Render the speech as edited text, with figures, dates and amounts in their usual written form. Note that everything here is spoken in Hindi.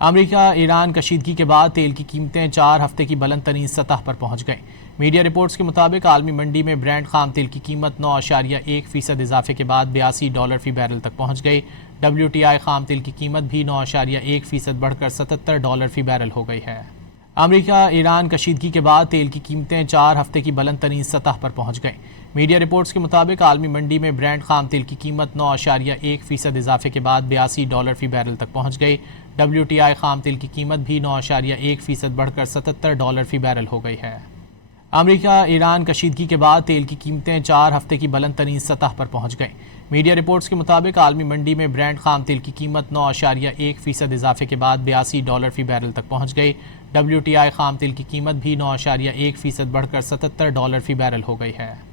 अमेरिका ईरान कशीदगी के बाद तेल की कीमतें 4 हफ्ते की बुलंद तरीन सतह पर पहुंच गईं। मीडिया रिपोर्ट्स के मुताबिक आलमी मंडी में ब्रेंट खाम तेल की कीमत 9.1% इजाफे के बाद $82 फी बैरल तक पहुंच गई। WTI खाम तेल की कीमत भी 9.1% बढ़कर $77 फी बैरल हो गई है। अमेरिका ईरान कशीदगी के बाद तेल की कीमतें 4 हफ्ते की बुलंद तरीन सतह पर पहुंच गईं। मीडिया रिपोर्ट्स के मुताबिक आलमी मंडी में ब्रेंट खाम तेल की कीमत 9.1% इजाफे के बाद $82 फी बैरल तक पहुंच गई। WTI खाम तेल की कीमत भी 9.1% बढ़कर $77 फी बैरल हो गई है। अमेरिका ईरान कशीदगी के बाद तेल की कीमतें 4 हफ्ते की बुलंद तरीन सतह पर पहुंच गईं। मीडिया रिपोर्ट्स के मुताबिक आलमी मंडी में ब्रेंट खाम तेल की कीमत 9.1% इजाफे के बाद $82 फी बैरल तक पहुंच गई। WTI खाम तेल की कीमत भी 9.1% बढ़कर $77 फी बैरल हो गई है।